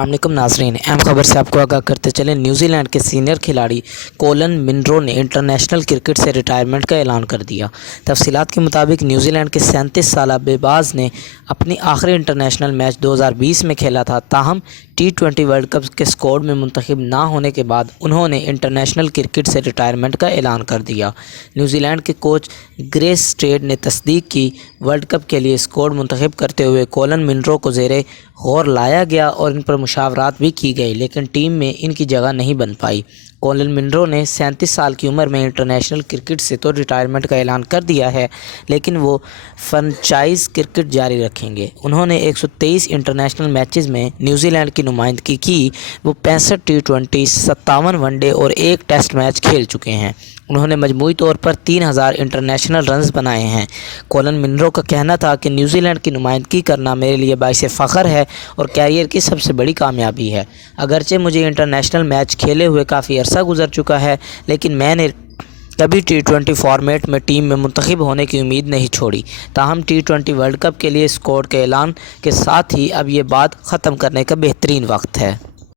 السلام علیکم ناظرین، اہم خبر سے آپ کو آگاہ کرتے چلیں۔ نیوزی لینڈ کے سینئر کھلاڑی کولن منرو نے انٹرنیشنل کرکٹ سے ریٹائرمنٹ کا اعلان کر دیا۔ تفصیلات کے مطابق نیوزی لینڈ کے 37 سالہ بے باز نے اپنی آخری انٹرنیشنل میچ 2020 میں کھیلا تھا، تاہم T20 ورلڈ کپ کے اسکواڈ میں منتخب نہ ہونے کے بعد انہوں نے انٹرنیشنل کرکٹ سے ریٹائرمنٹ کا اعلان کر دیا۔ نیوزی لینڈ کے کوچ گریس اسٹریٹ نے تصدیق کی، ورلڈ کپ کے لیے اسکواڈ منتخب کرتے ہوئے کولن منرو کو زیر غور لایا گیا اور ان پر مشاورات بھی کی گئی، لیکن ٹیم میں ان کی جگہ نہیں بن پائی۔ کولن منرو نے 37 سال کی عمر میں انٹرنیشنل کرکٹ سے تو ریٹائرمنٹ کا اعلان کر دیا ہے، لیکن وہ فرنچائز کرکٹ جاری رکھیں گے۔ انہوں نے 123 انٹرنیشنل میچز میں نیوزی لینڈ کی نمائندگی کی۔ وہ 65 T20، 57 ون ڈے اور 1 ٹیسٹ میچ کھیل چکے ہیں۔ انہوں نے مجموعی طور پر 3000 انٹرنیشنل رنز بنائے ہیں۔ کولن منرو کا کہنا تھا کہ نیوزی لینڈ کی نمائندگی کرنا میرے لیے باعث فخر ہے اور کیریئر کی سب سے بڑی کامیابی ہے۔ اگرچہ مجھے انٹرنیشنل میچ کھیلے ہوئے کافی عرصہ گزر چکا ہے، لیکن میں نے کبھی T20 فارمیٹ میں ٹیم میں منتخب ہونے کی امید نہیں چھوڑی۔ تاہم T20 ورلڈ کپ کے لیے اسکواڈ کے اعلان کے ساتھ ہی اب یہ بات ختم کرنے کا بہترین وقت ہے۔